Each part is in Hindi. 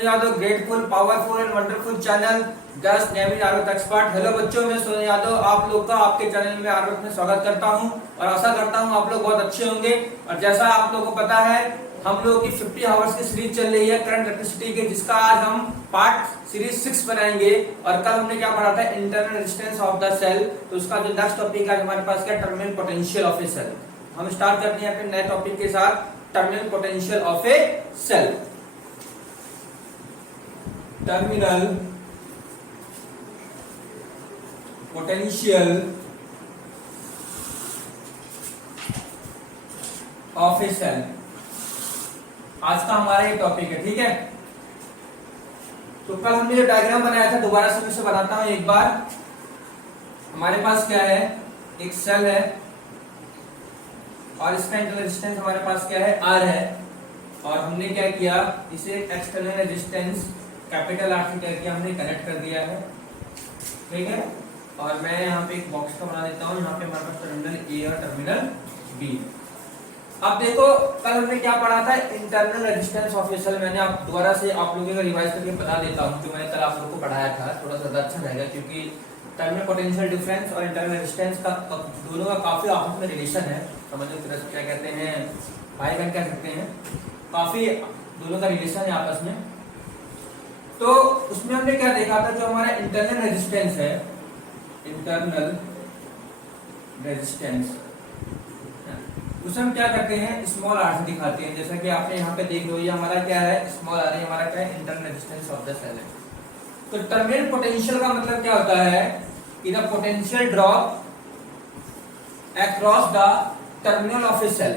Sonu Yadav, grateful, powerful and wonderful channel just name is Aarvat expert. Hello बच्चों, मैं सोनू यादव आप लोग का आपके चैनल में आरवत में स्वागत करता हूं और आशा करता हूं आप लोग बहुत अच्छे होंगे। और जैसा आप लोगों को पता है, हम लोगों की 50 आवर्स की सीरीज चल रही है करंट इलेक्ट्रिसिटी के, जिसका आज हम पार्ट सीरीज 6 बनाएंगे। और कल हमने क्या पढ़ा था, internal resistance of the cell. तो उसका जो नेक्स्ट टॉपिक है हमारे पास क्या, terminal potential of a cell. हम स्टार्ट करते हैं अपने नए टॉपिक के साथ, terminal potential of a cell. Terminal potential of a cell आज का हमारा ये टॉपिक है, ठीक है। तो कल हमने जो डायग्राम बनाया था, दोबारा से मैं इसे बनाता हूं एक बार। हमारे पास क्या है, एक सेल है और इसका इंटरनल रेजिस्टेंस हमारे पास क्या है, R है। और हमने क्या किया, इसे एक्सटर्नल रेजिस्टेंस कैपिटल R से क्या किया, हमने कनेक्ट कर दिया है, ठीक है। और मैं यहाँ पे एक बॉक्स का बना देता हूँ। यहाँ पे हमारे पास टर्मिनल A और टर्मिनल B। अब देखो, कल हमने क्या पढ़ा था, internal resistance of a cell. मैंने आप दोबारा से आप लोगों को रिवाइज करके बता देता हूँ जो मैंने कल आप लोगों को पढ़ाया था, थोड़ा सा अच्छा रहेगा, क्योंकि टर्मिनल पोटेंशियल डिफरेंस और इंटरनल रेजिस्टेंस का दोनों का काफी आपस में रिलेशन है। समझो क्या कहते हैं, भाई बहन कह सकते हैं, काफी दोनों का रिलेशन है आपस में। तो उसमें हमने क्या देखा था, जो हमारा इंटरनल रेजिस्टेंस है, इंटरनल रेजिस्टेंस, उसे हम क्या करते हैं, स्मॉल r से दिखाते हैं। जैसा कि आपने यहाँ पे देख लो, ये हमारा क्या है, स्मॉल r है, हमारा क्या है, internal resistance of the cell है। तो टर्मिनल पोटेंशियल का मतलब क्या होता है कि the potential drop across the terminal of a cell.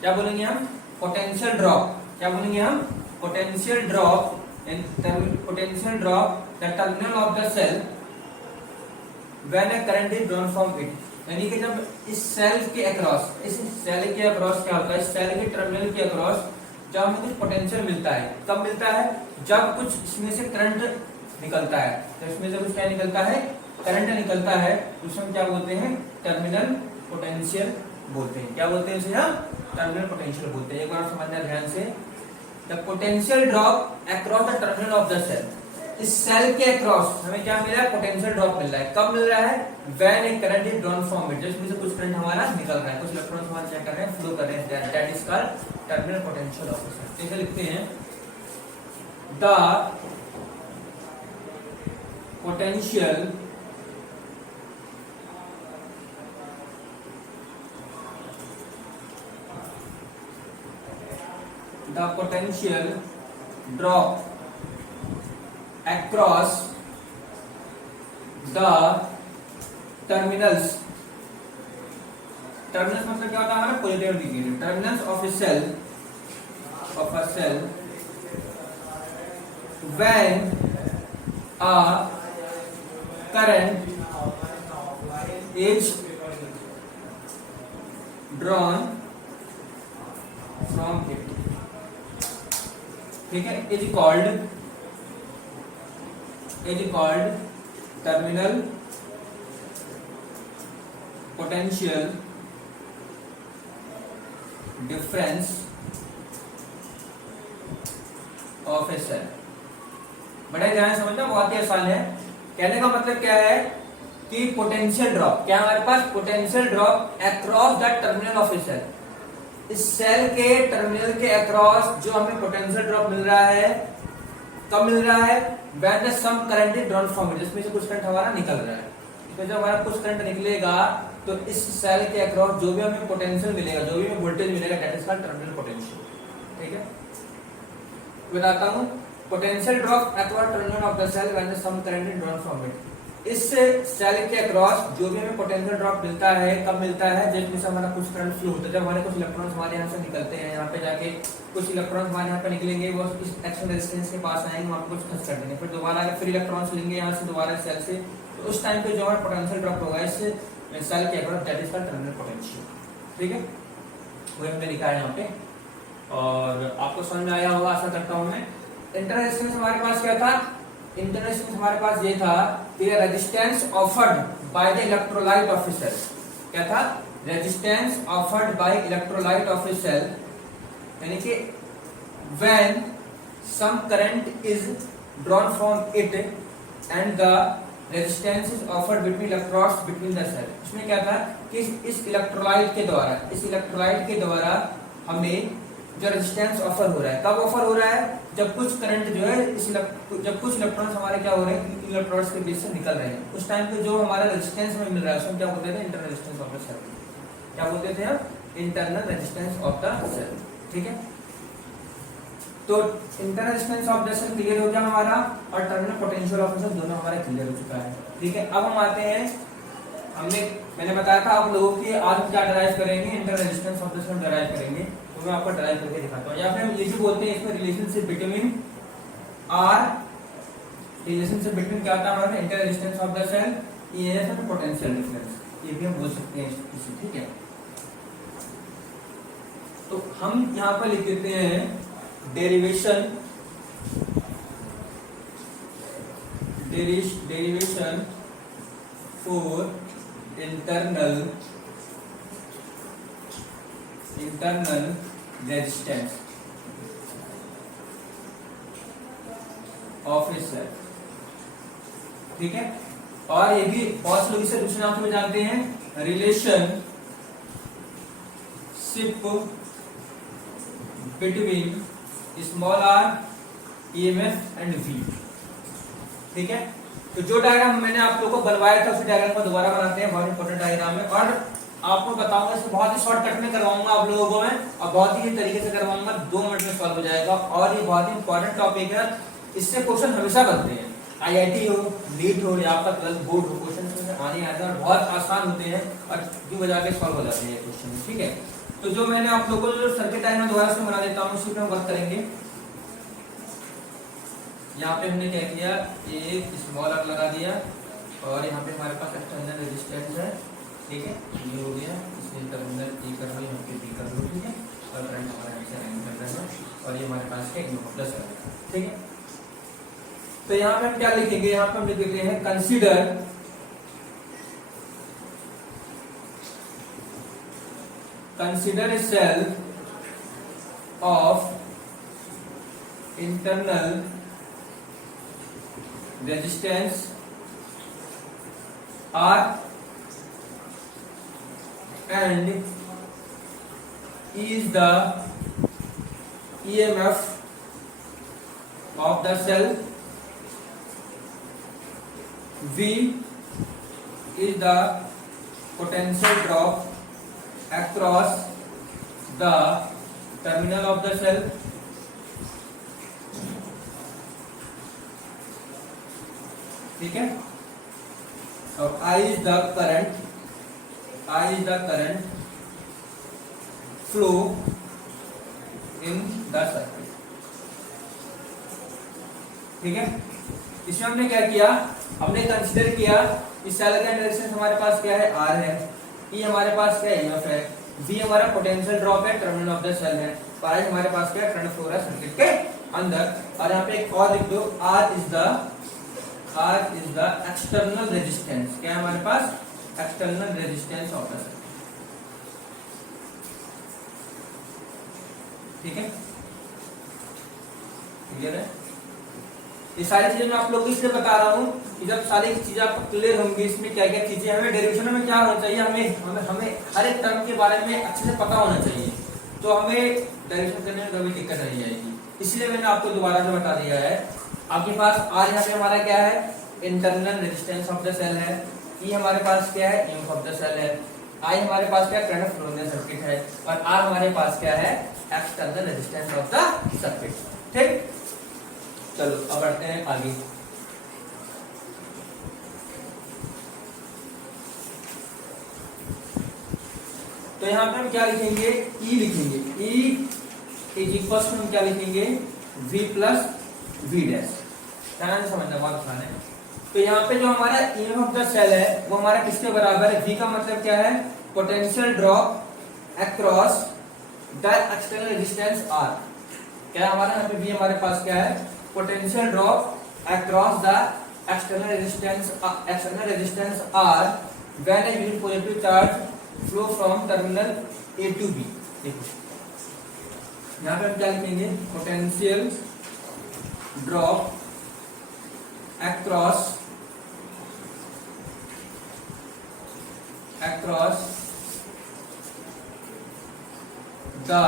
क्या बोलेंगे हम, पोटेंशियल ड्रॉप। क्या बोलेंगे हम, potential drop potential drop the terminal of the cell when a current is drawn from it. यानी कि जब इस सेल के अक्रॉस, इस सेल के अक्रॉस क्या होता है, इस सेल के टर्मिनल के अक्रॉस जब हमें कुछ पोटेंशियल मिलता है, कब मिलता है, जब कुछ इसमें से करंट निकलता है। तो इसमें से कुछ क्या निकलता है, करंट निकलता है, उसे हम क्या बोलते हैं, टर्मिनल पोटेंशियल बोलते हैं। क्या बोलते हैं इसे हम, टर्मिनल पोटेंशियल बोलते हैं। एक बार समझना ध्यान से, the potential drop across the terminal of the cell. इस सेल के अक्रॉस हमें क्या मिल रहा है, पोटेंशियल ड्रॉप मिल रहा है। कब मिल रहा है, when A current is drawn from it. जिसमें से कुछ करंट हमारा निकल रहा है, कुछ इलेक्ट्रॉन्स हमारे क्या कर रहे हैं, फ्लो कर रहे हैं, that is called terminal potential of the cell. इसे लिखते हैं, the potential drop across the terminals। Terminals मतलब क्या होता है हमारा, पॉजिटिव और negative. Terminals of a cell when a current is drawn from it, ठीक है, is called terminal potential difference of a cell। बड़े ध्यान समझना, बहुत ही आसान है। कहने का मतलब क्या है कि पोटेंशियल ड्रॉप, क्या हमारे पास potential drop across the terminal of a cell. इस सेल के टर्मिनल के अक्रॉस जो हमें पोटेंशियल ड्रॉप मिल रहा है, कब मिल रहा है, when the some current is drawn from it। जिसमें से कुछ करंट हमारा निकल रहा है। तो जब हमारा कुछ करंट निकलेगा तो इस सेल के अक्रॉस जो भी हमें पोटेंशियल मिलेगा, जो भी हमें वोल्टेज मिलेगा, that is called terminal potential, ठीक है। बताता हूं, potential drop across terminal of the cell when some current is drawn from it. इस सेल के अक्रॉस जो भी हमें पोटेंशियल ड्रॉप मिलता है, कब मिलता है, जिसमें से हमारा कुछ करंट फ्लो होता है। जब हमारे कुछ इलेक्ट्रॉन्स हमारे यहाँ से निकलते हैं, यहाँ पे जाके कुछ इलेक्ट्रॉन्स हमारे यहाँ पे निकलेंगे, वो इस एक्शन रेजिस्टेंस के पास आएंगे, वहाँ पे कुछ खर्च कर देंगे, फिर दोबारा फिर इलेक्ट्रॉन्स लेंगे यहाँ से दोबारा सेल से। तो उस टाइम पे जो हमारा पोटेंशियल ड्रॉप होगा इस सेल के across, that is called terminal potential, ठीक है। वो हमने लिखा है यहाँ पे और आपको समझ में आया होगा, आशा करता हूँ मैं। इंटरनल रेजिस्टेंस हमारे पास क्या था, इंटरनल रेजिस्टेंस हमारे पास ये था कि resistance offered by the electrolyte of a cell. क्या था, resistance offered by electrolyte of a cell, यानी कि when some current is drawn from it and the resistance is offered between electrodes between the cell। इसमें क्या था कि इस इलेक्ट्रोलाइट के द्वारा हमें जो रेजिस्टेंस ऑफर हो रहा है, कब ऑफर हो रहा है, जब कुछ करंट जो है जब कुछ इलेक्ट्रॉन्स हमारे क्या हो रहे हैं, इलेक्ट्रोड्स के बीच से निकल रहे हैं, उस टाइम पे जो हमारा रेजिस्टेंस हमें मिल रहा है उसमें क्या बोलते थे, internal resistance of the cell. क्या बोलते थे हम, internal resistance of the cell. ठीक है, तो internal resistance of the cell clear हो गया हमारा, और terminal potential of the cell दोनों हमारा क्लियर हो चुका है। ठीक है, अब हम आते हैं, मैंने बताया था आप लोगों की आज हम क्या डिराइव करेंगे, internal resistance of the cell derive करेंगे, तो मैं आपको डिराइव करके दिखाता हूँ। या फिर हम ये भी बोलते हैं इसमें रिलेशनशिप बिटवीन क्या होता है हमारा, internal resistance of the cell, EMF and potential difference, ये भी हम बोल सकते हैं इसे। ठीक है, तो हम यहाँ पर लिख देते हैं derivation for internal resistance of a cell. ठीक है, और ये भी बहुत लोग इसे दूसरे नाम से भी जानते हैं, relationship between small r EMF and V. ठीक है, तो जो डायग्राम मैंने आप लोगों को बनवाया था उसी डायग्राम को दोबारा बनाते हैं, बहुत इंपॉर्टेंट डायग्राम है, और आपको बताऊंगा इसे बहुत ही शॉर्टकट में करवाऊंगा आप लोगों को मैं, और बहुत ही तरीके से करवाऊंगा, 2 मिनट में सॉल्व हो जाएगा, और ये बहुत ही इंपॉर्टेंट टॉपिक है, इससे क्वेश्चन हमेशा बनते हैं, आईआईटी हो, नीट हो, या आपका 12th बोर्ड हो, क्वेश्चन में आने आते हैं और बहुत आसान होते हैं, और जो बजा के सॉल्व हो जाते हैं क्वेश्चन। ठीक है, तो जो मैंने आप लोगों को जो सर्किट डायग्राम दोबारा से बना देता हूँ, उसी पे हम वर्क करेंगे। यहाँ पे हमने क्या किया, एक स्मॉल आर लगा दिया, और यहाँ पे हमारे पास एक्सटर्नल रेजिस्टेंस है। ठीक है, ये हो गया, इसमें टर्मिनल ए कर लो, यहाँ पे बी कर लो। ठीक है, और करंट हमारा यहाँ से लाइन कर रहा है, और ये हमारे पास है प्लस है। ठीक है, तो यहाँ पे हम क्या लिखेंगे, यहाँ पे हम लिख देते हैं consider a cell of internal resistance R and is the EMF of the cell, V is the potential drop across the terminal of the cell, ठीक है, और I is the current flow in the circuit। ठीक है, इसमें हमने क्या किया, हमने कंसीडर किया इस सेल का रेजिस्टेंस हमारे पास क्या है, R है, E हमारे पास क्या है, EMF है, V हमारा पोटेंशियल ड्रॉप है, टर्मिनल ऑफ द सेल है, और I हमारे पास क्या है, करंट फ्लो है सर्किट के अंदर। और यहाँ पे एक और लिख दो, R is the external resistance, क्या है हमारे पास, external resistance of the cell. ठीक है, क्लियर है, ये सारी चीजें मैं आप लोगों को इसलिए बता रहा हूँ कि जब सारी चीजें आपको क्लियर होंगी, इसमें क्या क्या चीजें, हमें डेरिवेशन में क्या होना चाहिए, हमें हर एक टर्म के बारे में अच्छे से पता होना चाहिए, तो हमें डेरिवेशन करने में कभी दिक्कत नहीं आएगी। इसलिए मैंने आपको दोबारा से बता दिया है, आपके पास R यहाँ पे हमारा क्या है, internal resistance of the cell है, E हमारे पास क्या है, EMF ऑफ द सेल है, I हमारे पास क्या है, current flow in the circuit है, और R हमारे पास क्या है, external resistance of the circuit. ठीक, चलो अब बढ़ते हैं आगे। तो यहाँ पे हम क्या लिखेंगे, E लिखेंगे, E इज इक्वल टू हम क्या लिखेंगे, V प्लस V डैश, ध्यान से समझना, बहुत आसान है। तो यहाँ पे जो हमारा EMF ऑफ द सेल है वो हमारा किसके बराबर है, V का मतलब क्या है, potential drop across the external resistance R। क्या हमारा यहाँ पे V हमारे पास क्या है, potential drop across the external resistance R when a unit positive charge flow from terminal A to B। देखो यहाँ पे हम क्या लिखेंगे, potential drop across the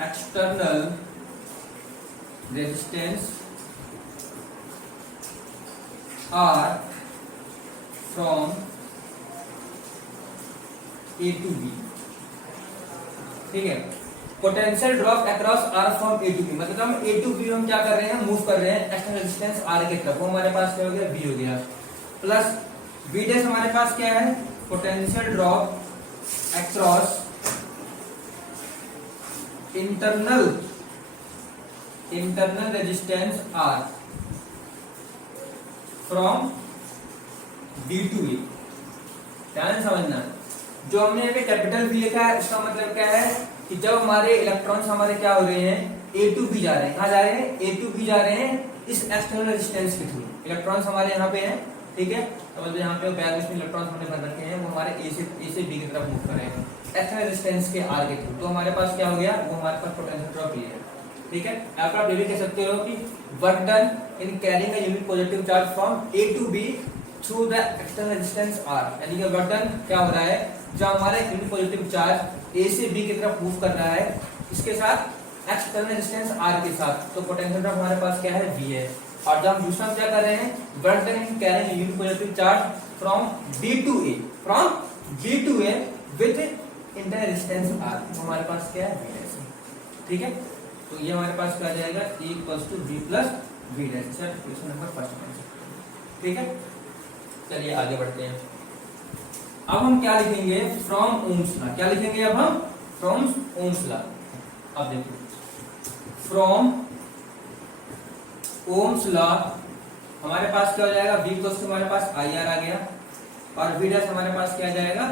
external resistance R from A to B। ठीक है, potential drop across R from A to B, मतलब हम ए टू बी हम क्या कर रहे हैं, मूव कर रहे हैं एक्सटर्नल रेजिस्टेंस आर के तरफ। वो हमारे पास क्या हो गया, बी हो गया, प्लस बी डैश हमारे पास क्या है, potential drop across internal resistance R from B to A. ध्यान समझना, जो हमने यहाँ पे कैपिटल बी लिखा है इसका मतलब क्या है कि जब हमारे इलेक्ट्रॉन्स हमारे क्या हो रहे हैं, ए टू बी जा रहे हैं, कहाँ जा रहे हैं, ए टू बी जा रहे हैं इस एक्सटर्नल रेजिस्टेंस के थ्रू। इलेक्ट्रॉन्स हमारे यहाँ पे हैं, ठीक है, तो मतलब यहाँ पे बैग में इलेक्ट्रॉन्स हमने भर रखे हैं, वो हमारे ए से बी की तरफ मूव कर रहे हैं एक्सटर्नल रेजिस्टेंस के आर के थ्रू। तो हमारे पास क्या हो गया, वो हमारे पास पोटेंशियल ड्रॉप ये है, ठीक है। आप ये भी कह सकते हो कि work done in carrying a unit positive charge from A to B through the external resistance R, यानी कि वर्क डन क्या हो रहा है, जब हमारा यूनिट पॉजिटिव चार्ज ए से बी की तरफ मूव कर रहा है इसके साथ एक्सटर्नल रेजिस्टेंस आर के साथ, तो पोटेंशियल ड्रॉप हमारे पास क्या है, वी है। और जब हम दूसरा क्या कर रहे हैं, work done in carrying unit positive charge from B to A with internal resistance R, तो हमारे पास क्या है, वी डैश, ठीक है। तो ये हमारे पास क्या आ जाएगा, E equals to V plus V dash, sir question number first, ठीक है। चलिए आगे बढ़ते हैं। अब हम क्या लिखेंगे, फ्रॉम ओम्स लॉ, क्या लिखेंगे अब हम, फ्रॉम ओम्स लॉ। अब देखो, फ्रॉम ओम्स लॉ हमारे पास क्या हो जाएगा, V इक्वल्स टू हमारे पास IR आ गया, और V डैश हमारे पास क्या आ जाएगा,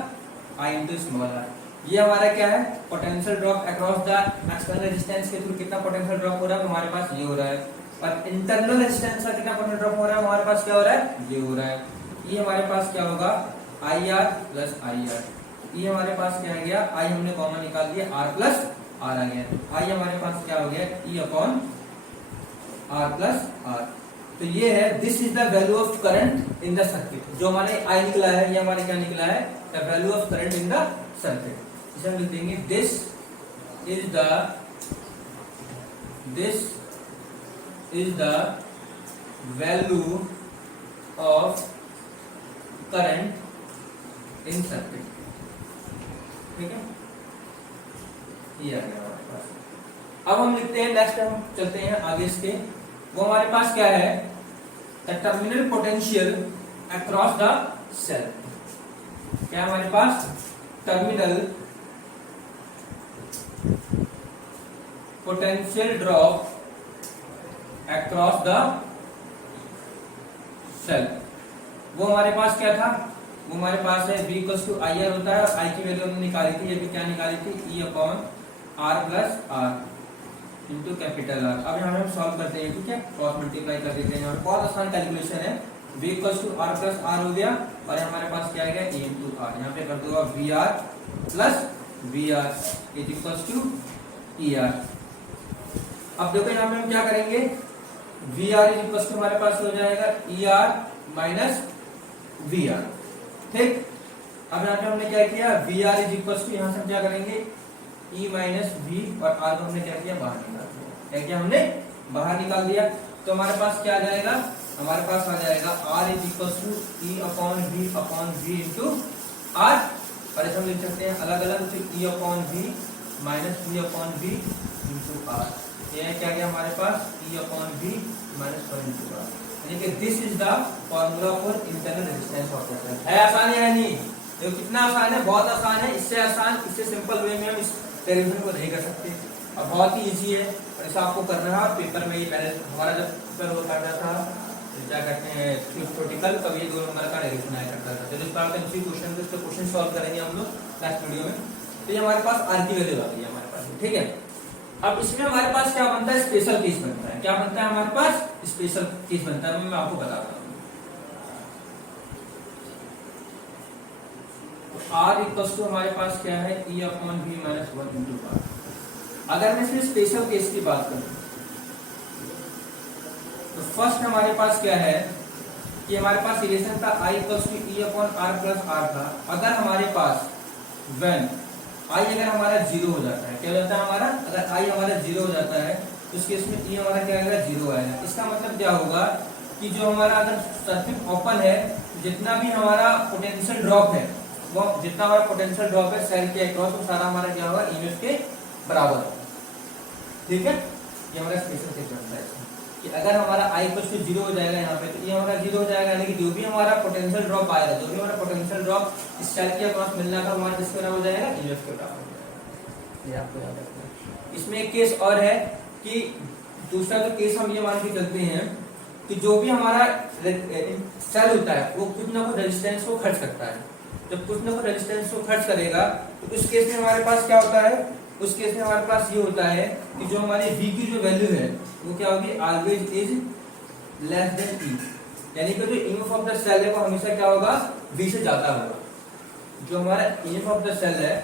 I इंटू स्मॉल r। ये हमारा क्या है, potential drop across the external resistance के थ्रू कितना पोटेंशियल ड्रॉप हो रहा है, हमारे पास ये हो रहा है, और इंटरनल रेजिस्टेंस का कितना पोटेंशियल ड्रॉप हो रहा है, हमारे पास क्या हो रहा है, ये हो रहा है। ये हमारे पास क्या होगा, IR प्लस IR, ये हमारे पास क्या आ गया, I हमने कॉमन निकाल दिया, R प्लस R आ गया, I हमारे पास क्या हो गया, E upon R plus R। तो ये है, this is the value of current in the circuit. जो हमारे I निकला है, ये हमारे क्या निकला है, the value of current in the circuit. इसे हम लिख देंगे, this is the value of current in circuit, ठीक है, ये आ गया हमारे पास। अब हम लिखते हैं, नेक्स्ट हम चलते हैं आगे इसके, वो हमारे पास क्या है, the terminal potential across the cell. क्या हमारे पास, terminal potential drop across the cell, वो हमारे पास क्या था, वो हमारे पास है V इक्वल्स टू IR होता है, और I की वैल्यू हमने निकाली थी, ये भी क्या निकाली थी, E upon R plus R into capital R। अब यहाँ हम सॉल्व करते हैं, ठीक है, क्रॉस मल्टीप्लाई कर देते हैं, और बहुत आसान कैलकुलेशन है। V equals to R plus R हो गया, और हमारे पास क्या आ गया, E इंटू R, यहाँ पे कर दो VR प्लस VR is equals to ER। अब देखो यहाँ पे हम क्या करेंगे, VR इज इक्वल्स टू हमारे पास हो जाएगा ER माइनस VR, ठीक। अब यहाँ पे हमने क्या किया, VR इज इक्वल्स टू, यहाँ से हम क्या करेंगे, E माइनस V, और R को हमने क्या किया, बाहर निकाल दिया, क्या किया हमने, बाहर निकाल दिया। तो हमारे पास क्या आ जाएगा, हमारे पास आ जाएगा R is equals to E upon V into R, और ऐसे हम लिख सकते हैं अलग अलग, तो E upon V minus V upon V into R। ये क्या गया हमारे पास, E upon V minus 1 into R, यानी कि this is the formula for internal resistance of the cell. है आसान है या नहीं, ये कितना आसान है, बहुत आसान है, इससे आसान, इससे सिंपल वे में हम इस डेरिवेशन को नहीं कर सकते, और बहुत ही इजी है, और ऐसा आपको करना है। और पेपर में ही पहले हमारा जब पेपर वो करना था, क्या कहते हैं, थ्योरेटिकल, तब ये 2 नंबर का डेरिवेशन आया करता था। तो इस बार इसी क्वेश्चन को, क्वेश्चन सॉल्व करेंगे हम लोग नेक्स्ट वीडियो में। तो ये हमारे पास R की वैल्यू आ गई है हमारे पास, ठीक है। अब इसमें हमारे पास क्या बनता है, स्पेशल केस बनता है। क्या बनता है हमारे पास, स्पेशल केस बनता है, मैं आपको बताता हूँ। R इक्वल्स टू हमारे पास क्या है, E upon V minus 1 into R। अगर मैं इसमें स्पेशल केस की बात करूं, तो फर्स्ट हमारे पास क्या है कि हमारे पास रिलेशन था I equals to E upon R plus R था। अगर हमारे पास when I अगर हमारा 0 हो जाता है, क्या हो जाता है हमारा, अगर I हमारा 0 हो जाता है तो उस केस में E हमारा क्या आएगा, 0 आएगा। इसका मतलब क्या होगा कि जो हमारा अगर सर्किट ओपन है, जितना भी हमारा पोटेंशियल ड्रॉप है, वो जितना हमारा पोटेंशियल ड्रॉप है सेल के अक्रॉस, वो सारा हमारा क्या होगा, ईएमएफ के बराबर। ठीक है, ये हमारा स्पेशल केस बनता है कि अगर हमारा I इक्वल टू 0 हो जाएगा यहाँ पे, तो ये हमारा 0 हो जाएगा, यानी कि जो भी हमारा पोटेंशियल ड्रॉप आएगा, जो भी हमारा पोटेंशियल ड्रॉप इस सेल के अक्रॉस मिलना था, हमारा किसके बराबर हो जाएगा, ईएमएफ के बराबर हो जाएगा। ये आपको याद रखना है। इसमें एक केस और है कि दूसरा जो केस हम ये मान के चलते हैं कि जो भी हमारा सेल होता है वो कुछ ना कुछ रेजिस्टेंस को खर्च करता है। जब कुछ ना कुछ रेजिस्टेंस को खर्च करेगा तो उस केस में हमारे पास क्या होता है, उस केस में हमारे पास ये होता है कि जो हमारी V की जो वैल्यू है वो क्या होगी, always is less than E, यानी कि जो ईएमएफ ऑफ द सेल है वो हमेशा क्या होगा, V से ज्यादा होगा। जो हमारा ईएमएफ ऑफ द सेल है,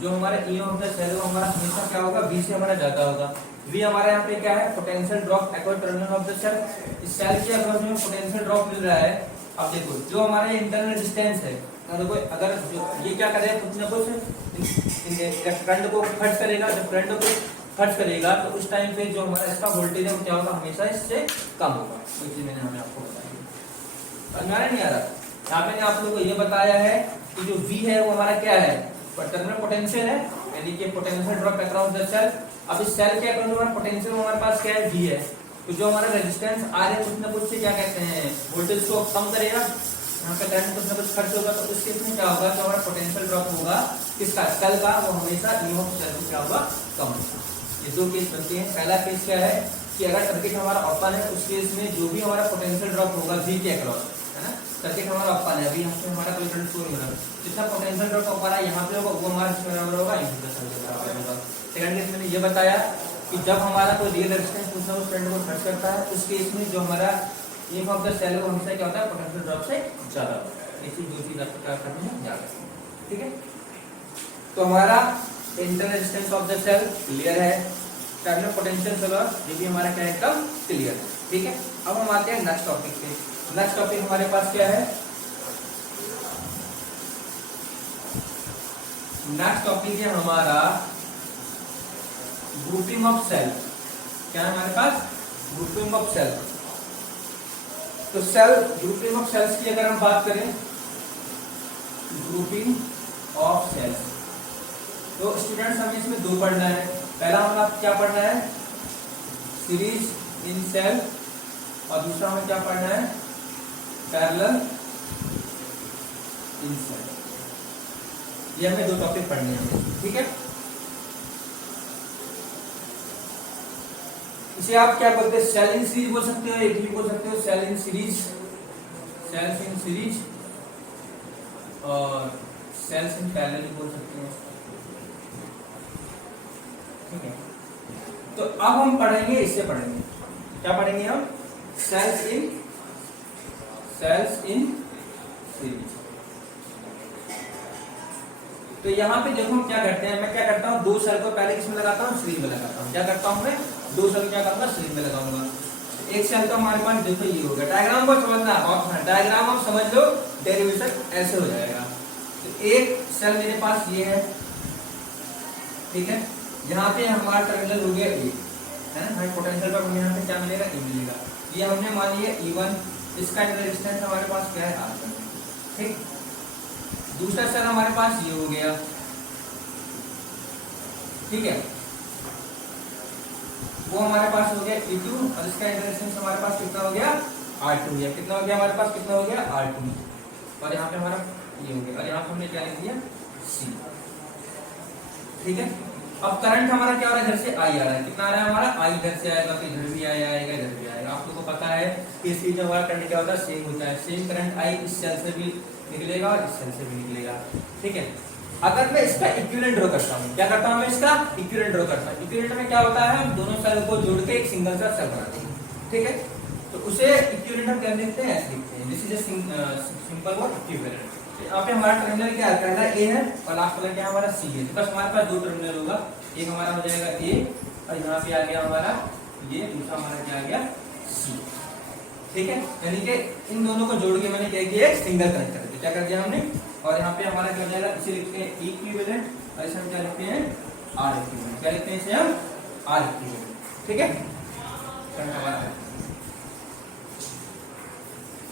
जो हमारा ईएमएफ ऑफ द सेल है वो हमारा हमेशा क्या होगा, V से हमारा ज्यादा होगा। V हमारा यहाँ पे क्या है, potential drop across terminal of the cell. इस सेल के अक्रॉस में पोटेंशियल ड्रॉप मिल रहा है। अब देखो जो हमारा इंटरनल रेजिस्टेंस है, अगर ये क्या करेगा, कुछ ना कुछ करंट को खर्च करेगा। जब करंट को खर्च करेगा तो उस टाइम पे जो हमारा इसका वोल्टेज है वो क्या होगा, हमेशा इससे कम होगा। ये चीज मैंने हमें आपको बताई, समझ में आ रहा नहीं आ रहा। यहाँ मैंने आप लोगों को ये बताया है कि जो V है वो हमारा क्या है, टर्मिनल पोटेंशियल है, यानी कि potential drop across the cell. अब इस सेल के अक्रॉस हमारा पोटेंशियल हमारे पास क्या है, V है। तो जो हमारा रेजिस्टेंस R है कुछ ना कुछ से क्या कहते हैं, वोल्टेज को कम करेगा, यहाँ पे करंट कुछ ना कुछ खर्च होगा। तो उस केस में क्या होगा, जो हमारा पोटेंशियल ड्रॉप होगा किसका, सेल का, वो हमेशा ईएमएफ सेल में क्या होगा, कम होगा। ये दो केस बनते हैं। पहला केस क्या है कि अगर सर्किट हमारा ओपन है, उस केस में जो भी हमारा पोटेंशियल ड्रॉप होगा V के अक्रॉस, है ना, सर्किट हमारा ओपन है, अभी यहाँ पे हमारा कोई करंट फ्लो नहीं हो रहा, जितना पोटेंशियल ड्रॉप हमारा यहाँ पे होगा वो हमारा किसके बराबर होगा, ईएमएफ के सेल के बराबर होगा। सेकंड केस मैंने ये बताया कि जब हमारा कोई रियल रेजिस्टेंस कुछ ना कुछ करंट को खर्च करता है, उस केस में जो हमारा ईएमएफ ऑफ द सेल वो हमेशा क्या होता है, पोटेंशियल ड्रॉप से ज्यादा होता है। ऐसी दो चीज आपको क्या करनी है, याद रखनी है। ठीक है, तो हमारा internal resistance of the cell clear है, टर्मिनल पोटेंशियल सेल ये भी हमारा क्या है, एकदम क्लियर है। ठीक है, अब हम आते हैं नेक्स्ट टॉपिक पे। नेक्स्ट टॉपिक हमारे पास क्या है, नेक्स्ट टॉपिक है हमारा ग्रुपिंग ऑफ सेल। क्या है हमारे पास, ग्रुपिंग ऑफ सेल। तो सेल ग्रुपिंग ऑफ सेल्स की अगर हम बात करें, ग्रुपिंग ऑफ सेल्स, तो स्टूडेंट्स हमें इसमें दो पढ़ना है। पहला हमें क्या पढ़ना है, सीरीज इन सेल, और दूसरा हमें क्या पढ़ना है, पैरेलल इन सेल। ये हमें दो टॉपिक पढ़ने हैं। ठीक है, इसे आप क्या बोलते हैं, सेल इन सीरीज बोल सकते हो, एक भी बोल सकते हो, cell in series, cells in series, और सेल्स इन पैरेलल भी बोल सकते हो। ठीक है, तो अब हम पढ़ेंगे, इससे पढ़ेंगे, क्या पढ़ेंगे हम, सेल्स इन सीरीज। तो यहाँ पे देखो हम क्या करते हैं, मैं क्या करता हूँ, दो सेल को पहले किसमें लगाता हूँ, सीरीज में लगाता हूँ। क्या करता हूँ मैं, दो सेल क्या करूंगा, सीरीज में लगाऊंगा। एक सेल तो हमारे पास देखो ये हो गया, डायग्राम को समझना, और डायग्राम आप समझ लो, डेरिवेशन ऐसे हो जाएगा। तो एक सेल मेरे पास ये है, ठीक है, यहाँ पे हमारा टर्मिनल हो गया ए, है ना, हमें पोटेंशियल पर हमें यहाँ पे क्या मिलेगा, E मिलेगा। ये हमने मान लिया E1, इसका रेजिस्टेंस हमारे पास क्या है, R1। ठीक, दूसरा सेल हमारे पास ये हो गया, ठीक है, वो हमारे पास हो गया E2, और इसका रेजिस्टेंस हमारे पास कितना हो गया, R2 है। कितना हो गया हमारे पास, कितना हो गया, R2, और यहाँ पे हमारा ये हो गया, और यहाँ पे हमने क्या लिख दिया, C। ठीक है, अब करंट हमारा क्या हो रहा है, इधर से I आ रहा है, कितना आ रहा है हमारा, I इधर से आएगा, तो इधर भी आएगा, इधर भी आएगा। आप लोगों को पता है कि इस चीज में हमारा करंट क्या होता है, सेम होता है, सेम करंट I इस सेल से भी निकलेगा और इस सेल से भी निकलेगा। ठीक है, अगर मैं इसका इक्विवेलेंट ड्रॉ करता हूँ, क्या करता हूँ मैं, इसका इक्विवेलेंट ड्रॉ करता हूँ। इक्विवेलेंट में क्या होता है, हम दोनों सेल को जोड़ के एक सिंगल सा सेल बनाते हैं। ठीक है, तो उसे इक्विवेलेंट हम क्या लिखते हैं, ऐसे लिखते हैं, this is a simple word equivalent. यहाँ पे हमारा टर्मिनल क्या है, पहला A है और लास्ट वाला क्या हमारा C है। बस हमारे पास दो टर्मिनल होगा, एक हमारा हो जाएगा A, और यहाँ पे आ गया हमारा ये, दूसरा हमारा क्या आ गया, C। ठीक है, यानी कि इन दोनों को जोड़ के मैंने क्या किया, एक सिंगल कनेक्ट कर दिया। क्या कर दिया हमने, और यहाँ पे हमारा क्या हो जाएगा, इसे लिखते हैं इक्विवेलेंट, और इसे हम क्या लिखते हैं, आर इक्विवेलेंट। क्या लिखते हैं इसे हम, आर इक्विवेलेंट। ठीक है,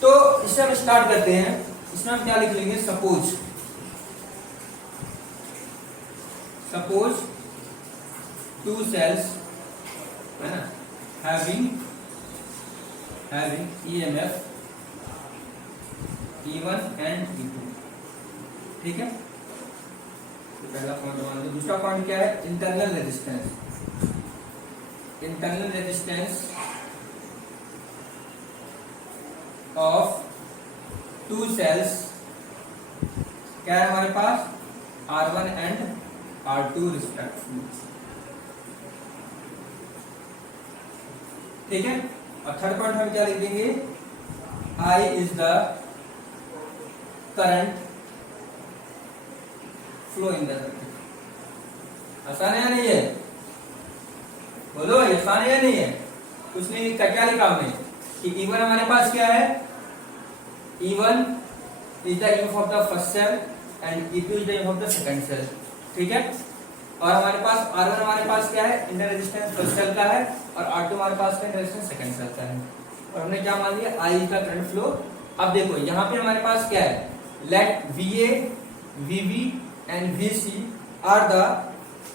तो इससे हम स्टार्ट करते हैं। इसमें हम क्या लिख लेंगे, सपोज टू सेल्स है ना, having EMF E1 and E2। ठीक है, तो पहला पॉइंट मान लो। दूसरा पॉइंट क्या है, internal resistance of two cells क्या है हमारे पास, R1 एंड R2 रिस्पेक्टिवली। ठीक है, और थर्ड पॉइंट हम क्या लिख देंगे, I is the current flow in the circuit. आसान है या नहीं है, बोलो आसान है या नहीं है। कुछ नहीं लिखा, क्या लिखा हमने कि E1 हमारे पास क्या है, E1 is the EMF of the first cell and E2 is the EMF of the second cell. ठीक है, और हमारे पास R1 हमारे पास क्या है, इंटर रेजिस्टेंस फर्स्ट सेल का है, और R2 हमारे पास क्या रेजिस्टेंस सेकंड सेल का है, और हमने क्या मान लिया, I का करंट फ्लो। अब देखो यहाँ पे हमारे पास क्या है, let VA, VB and VC are the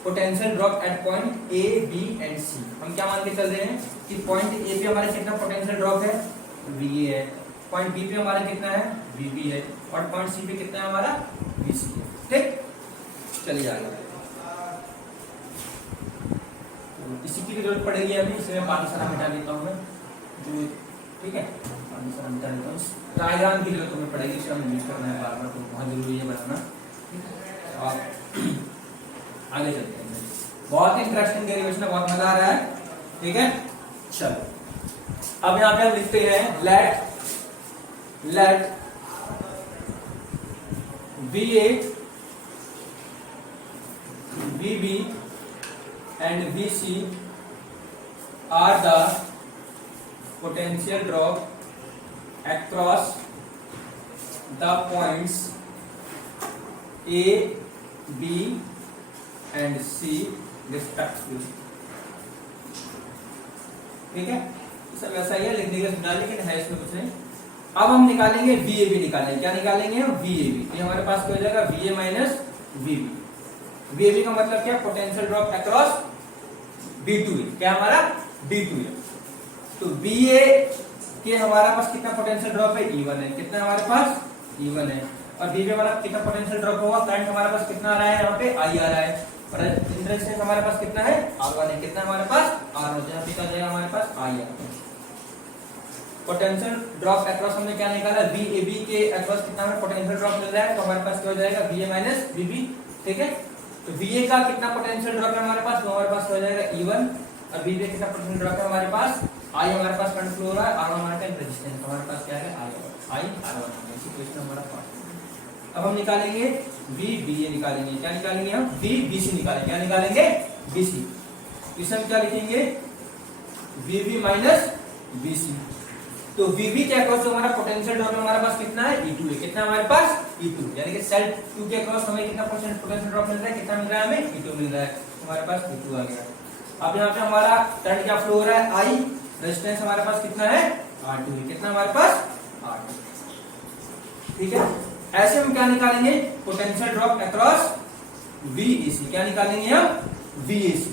potential drop at point A, B and C। हम क्या मान के चल रहे हैं कि पॉइंट A पे हमारे कितना पोटेंशियल ड्रॉप है, VA है, पॉइंट B पे हमारा कितना है, VB है, और पॉइंट C पे कितना है हमारा, VC है। ठीक, चलिए आगे। इसी की जरूरत पड़ेगी अभी, इसलिए पानी सारा मिटा देता हूँ मैं जो। ठीक है, पानी सारा मिटा देता हूँ, डायग्राम की जरूरत हमें पड़ेगी, इसे हमें यूज करना है बार बार, तो बहुत जरूरी है बनाना। और आगे चलते हैं, बहुत ही इंटरेस्टिंग डेरिवेशन है, बहुत मजा आ रहा है। ठीक है, चलो अब यहाँ पे हम लिखते हैं late VA, VB and VC are the potential drop across the points A, B and C respectively। ठीक है, सब ऐसा ही है, लिखने का सुना, लेकिन है इसमें कुछ नहीं। अब हम निकालेंगे VAB, निकालेंगे क्या, निकालेंगे हम VAB। ये हमारे पास क्या हो जाएगा, VA माइनस VB। VAB का मतलब क्या, पोटेंशियल ड्रॉप अक्रॉस B2 है, क्या हमारा B2 है। तो BA के हमारा पास कितना पोटेंशियल ड्रॉप है, E1 है, कितना हमारे पास, E1 है, और B पे हमारा कितना पोटेंशियल ड्रॉप होगा, करंट हमारे पास कितना आ रहा है, यहाँ पे I आ रहा है, और रेजिस्टेंस हमारे पास कितना है, R1 है, कितना हमारे पास, R1, यहाँ पे क्या जाएगा हमारे पास, I है। पोटेंशियल ड्रॉप अक्रॉस हमने क्या निकाला, VAB के अक्रॉस कितना हमें पोटेंशियल ड्रॉप मिल रहा है, तो हमारे पास क्या हो जाएगा, VA माइनस VB। ठीक है, तो VA का कितना पोटेंशियल ड्रॉप है हमारे पास, तो हमारे पास हो जाएगा E1, और VB कितना पोटेंशियल ड्रॉप है हमारे पास, I हमारे पास करंट फ्लो हो रहा है, R1 हमारे पास रेजिस्टेंस, हमारे पास क्या है, I R1। इसी क्वेश्चन हमारा पास। अब हम निकालेंगे VBA, निकालेंगे क्या, निकालेंगे हम VBC, निकालेंगे क्या, निकालेंगे BC। इसे हम क्या लिखेंगे, VB माइनस BC। तो VB के अक्रॉस जो हमारा पोटेंशियल ड्रॉप है हमारे पास कितना है, E2 है, कितना हमारे पास, E2, यानी कि सेल 2 के अक्रॉस हमें कितना पोटेंशियल ड्रॉप मिल रहा है, कितना मिल रहा है हमें, E2 मिल रहा है, हमारे पास E2 आ गया। अब यहाँ पे हमारा करंट क्या फ्लो हो रहा है, I, रेजिस्टेंस हमारे पास कितना है, R2 है, कितना हमारे पास, R2। ठीक है, ऐसे हम क्या निकालेंगे, पोटेंशियल ड्रॉप अक्रॉस VAC, क्या निकालेंगे हम, VAC।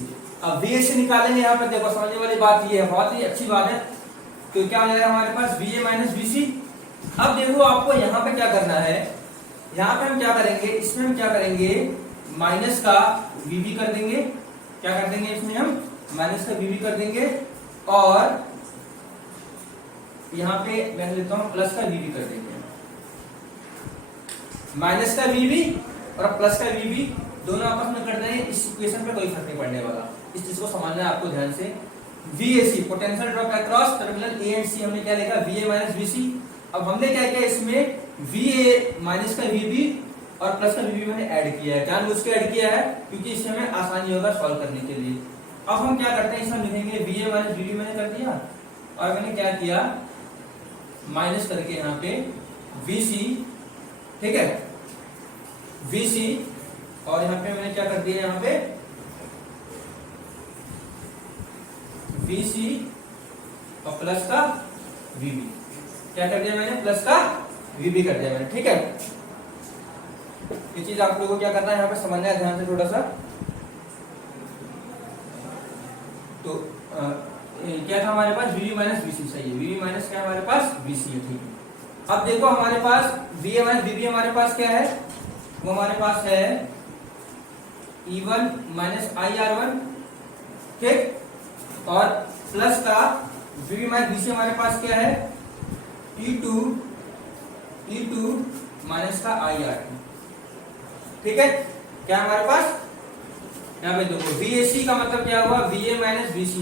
अब VAC निकालेंगे, यहाँ पर देखो समझने वाली बात ये है, बहुत ही अच्छी बात है। तो क्या हो जाएगा हमारे पास, VA माइनस VC। अब देखो आपको यहाँ पे क्या करना है, यहाँ पे हम क्या करेंगे, इसमें हम क्या करेंगे, माइनस का VB कर देंगे, क्या कर देंगे इसमें हम, माइनस का VB कर देंगे, और यहाँ पे मैं लेता हूँ प्लस का VB कर देंगे। माइनस का VB और प्लस का VB दोनों आपस में कर देंगे, इस इक्वेशन पे कोई फर्क नहीं पड़ने वाला, इस चीज को समझना है आपको ध्यान से। VAC potential drop across terminal A and C, हमने क्या लिखा, VA माइनस VC। अब हमने क्या किया, इसमें VA माइनस का VB और प्लस का VB मैंने ऐड किया है, जानबूझ के ऐड किया है क्योंकि इससे हमें आसानी होगा सॉल्व करने के लिए। अब हम क्या करते हैं, इसमें लिखेंगे VA माइनस VB मैंने कर दिया, और मैंने क्या किया, माइनस करके यहाँ पे VC, ठीक है, VC, और यहाँ पे मैंने क्या कर दिया, यहाँ पे VC और प्लस का VB, क्या कर दिया मैंने, प्लस का VB कर दिया मैंने, ठीक है। ये चीज आप लोगों को क्या करना है यहाँ पे समझना है ध्यान से थोड़ा सा। तो क्या था हमारे पास, VB माइनस VC, सही है, VB माइनस क्या हमारे पास VC है, ठीक है। अब देखो हमारे पास VA माइनस VB हमारे पास क्या है, वो हमारे पास है E1 माइनस IR1, ठीक, और प्लस का VB माइनस VC हमारे पास क्या है, E2 माइनस का IR2, ठीक है। क्या हमारे पास यहाँ पे देखो VAC का मतलब क्या हुआ, VA माइनस VC,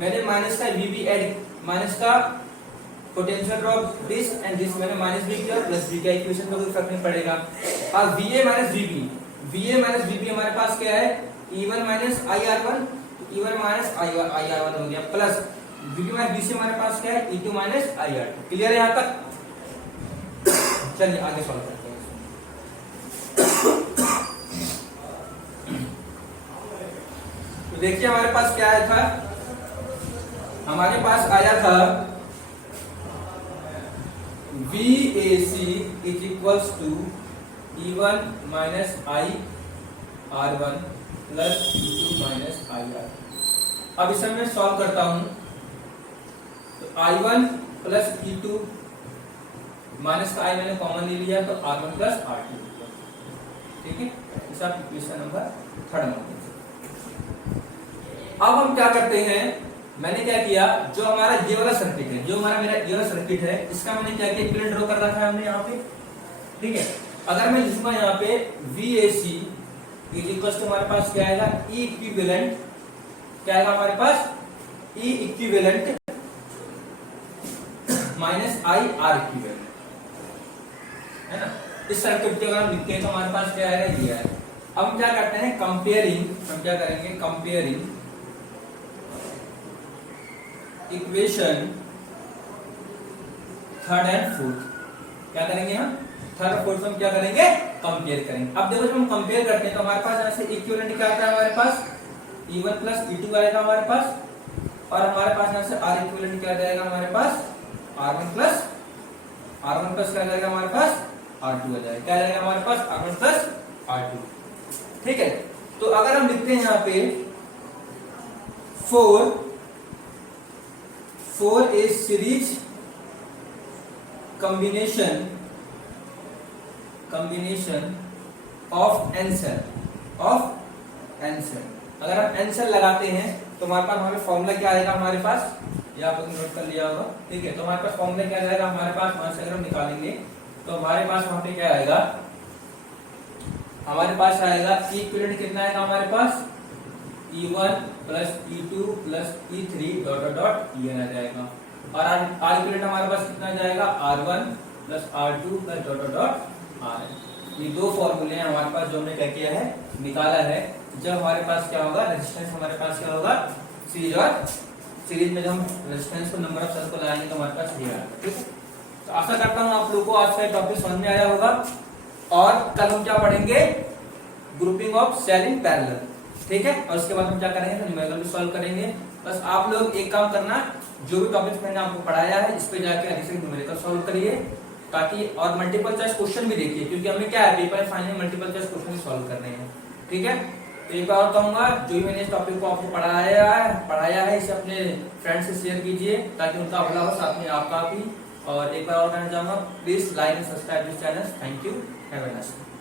मैंने माइनस का VB एड, माइनस का potential drop this and this, मैंने माइनस B किया प्लस B का, इक्वेशन में कोई फर्क नहीं पड़ेगा। अब VA माइनस VB हमारे पास क्या है, E1 minus IR1, E1 minus IR1 हो गया, प्लस VB माइनस VC हमारे पास क्या है, E2 माइनस IR2। क्लियर है यहाँ तक? चलिए आगे सॉल्व करते हैं। तो देखिए हमारे पास क्या आया था, हमारे पास आया था VAC is equals to E1 minus IR1 plus E2 minus IR। अब इसे मैं सॉल्व करता हूं, तो I1 प्लस E2 माइनस का I मैंने कॉमन ले लिया, तो R1 प्लस R2, ठीक है, इस आप इक्वेशन नंबर 3 में। अब हम क्या करते हैं, मैंने क्या किया, जो हमारा ये वाला सर्किट है, जो हमारा मेरा ये वाला सर्किट है, इसका मैंने क्या किया, इक्विवेलेंट ड्रॉ कर रखा है हमने यहाँ पे, ठीक है। अगर मैं लिखूंगा यहाँ पे VAC इज इक्वल टू हमारे पास क्या आएगा, E इक्विवेलेंट, क्या आएगा हमारे पास, E equivalent minus I R equivalent, है ना। इस सर्किट के अगर हम लिखते हैं तो हमारे पास क्या आएगा, ये आएगा। अब हम क्या करते हैं, कंपेयरिंग, हम क्या करेंगे, comparing equation third and fourth, क्या करेंगे हम, थर्ड और फोर्थ हम क्या करेंगे, कंपेयर करेंगे। अब देखो जब हम कंपेयर करते हैं तो हमारे पास यहाँ से इक्विवेलेंट क्या आता है, हमारे पास E1 प्लस E2 आएगा हमारे पास, और हमारे पास यहाँ से R इक्विवेलेंट क्या जाएगा हमारे पास, R1 प्लस क्या जाएगा हमारे पास, R2 आ जाएगा, क्या जाएगा हमारे पास, R1 प्लस R2, ठीक है। तो अगर हम लिखते हैं यहाँ पे 4 a series combination of n cell, अगर हम n cell लगाते हैं तो हमारे पास वहां पे फॉर्मूला क्या आएगा हमारे पास, ये आप लोग नोट कर लिया होगा, ठीक है। तो हमारे पास फॉर्मूला क्या जाएगा हमारे पास, वहां से अगर हम निकालेंगे तो हमारे पास वहां पे क्या आएगा, हमारे पास आएगा E इक्विवेलेंट कितना आएगा हमारे पास, E1 plus E2 plus E3 dot dot dot EN आ जाएगा, और R इक्विवेलेंट हमारे पास कितना जाएगा, R1 plus R2 plus dot dot dot RN। ये दो फॉर्मूले हैं हमारे पास जो हमने क्या किया है, निकाला है। जब हमारे पास क्या होगा, रेजिस्टेंस हमारे पास क्या होगा, सीरीज, और सीरीज में जब हम रेजिस्टेंस को नंबर ऑफ सेल्स को लगाएंगे तो हमारे पास ये आएगा, ठीक है। तो आशा करता हूँ आप लोगों को आज का टॉपिक समझ में आया होगा, और कल हम क्या पढ़ेंगे, grouping of cell in parallel, ठीक है। और उसके बाद हम क्या करेंगे, न्यूमेरिकल भी सॉल्व करेंगे। बस आप लोग एक काम करना, जो भी टॉपिक्स मैंने आपको पढ़ाया है इस पे जाके अधिक न्यूमेरिकल सॉल्व करिए, ताकि और मल्टीपल चॉइस क्वेश्चन भी देखिए, क्योंकि हमें क्या है, paper final multiple choice question solve करने हैं, ठीक है। तो एक बार कहूंगा, जो भी मैंने इस टॉपिक को आपको पढ़ाया है इसे अपने फ्रेंड्स से शेयर कीजिए, ताकि उनका भला हो, साथ में आपका भी। और एक बार और कहना चाहूंगा, please like and subscribe this channel. Thank you, have a nice day.